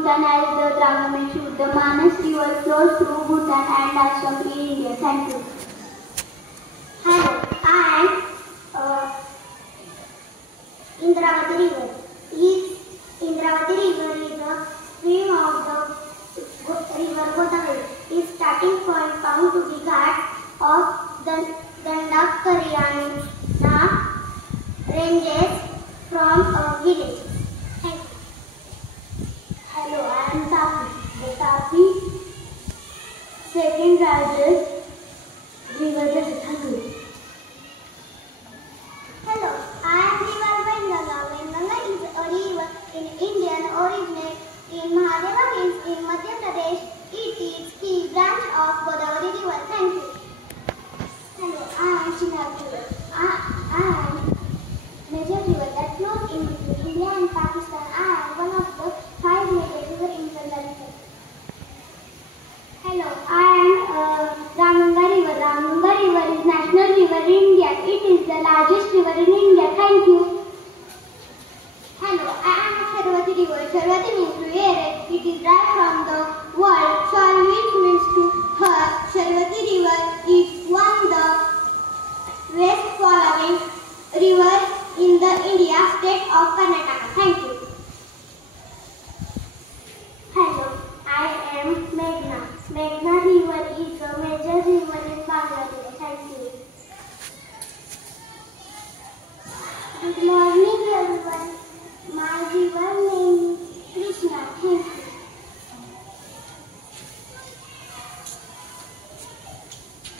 Bhutan as the Dragamechu. The Manas River flows through Bhutan and Assam in India. Thank you. Hello, I am Indravati River. Indravati River is a stream of the river Godavari. Its starting point found to be Ghat of the Dandakaryana ranges from a village. Thank you. Hello, I am Tapi. The Tapi second largest river is Thank you. Hello, I am River Venganga. Venganga is a river in Indian origin in Mahadeva Hills in Madhya Pradesh. It is key branch of Godavari River. Thank you. Hello, I am Chenab River. I am major river that flows in between India and Pakistan. I am one of the 5 major rivers in the country. Hello, I am Ramganga River. Ramganga River is national river in India. It is the largest river in India. Thank you. Hello, I am Sarvati River. Sarvati means to erect. It is derived from the word soil, which means to her. Sarvati River is one of the west flowing river in the India state of Karnataka. Thank you. Hello, I am Meghna. Meghna River is a major river in Bangladesh. Thank you. Good morning, everyone. My river name is Krishna. Thank you.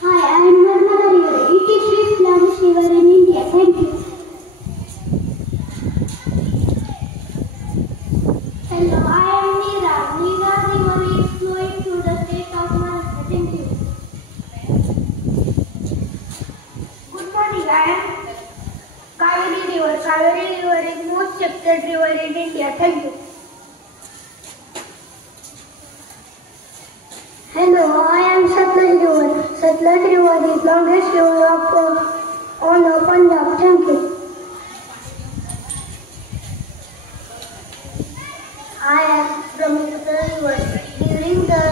Hi, I am Narmada River. It is the fifth largest river in India. Thank you. Hello, I am Neera. Neera River is flowing through the state of Maharashtra. Thank you. Good morning, I am Kaveri River. Kaveri River is most chaptered river in India. Thank you. Hello, I am Satluj River. Satluj River is longest river on the Punjab. Thank you. I am Brahmaputra River. During the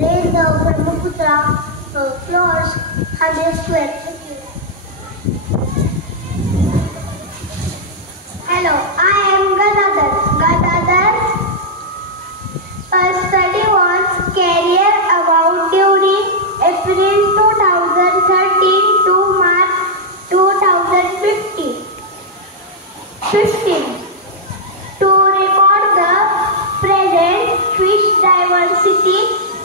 rain, the Brahmaputra flows 100 square. Thank you. Hello, I am Gadadhar. Gadadhar, a study was carried out during April 2013 to March 2015 to record the present fish diversity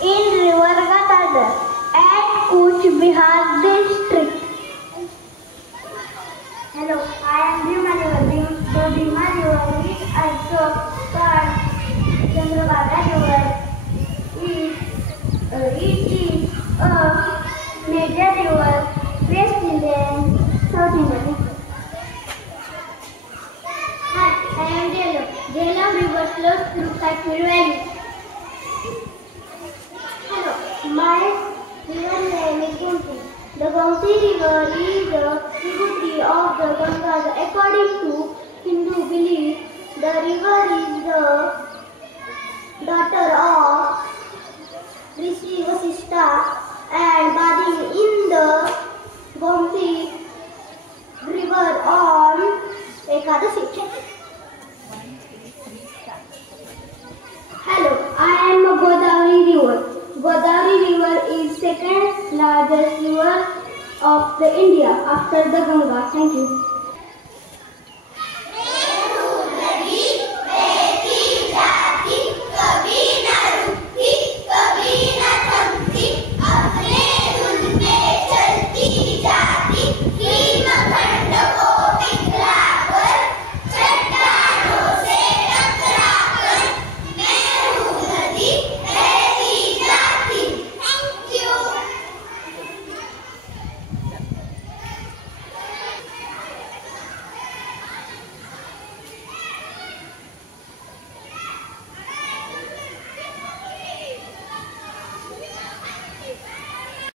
in River Gadadhar at Cooch Behar district. Hello, I am Bhima River. The Bhima River is also called Chandrabhaga River. It is a major river West Indian, South Indian. Hi, I am Jhelum. Jhelum River flows through Kashmir Valley. Hello, my river name is Gomti. The Gomti River is the tributary of the Ganga. According to Hindu belief, the river is the daughter of Rishi Vasishtha and bathing in the Gomti River on Ekadashi. Hello, I am Godavari River. Godavari River is second largest river of the India after the Ganga. Thank you.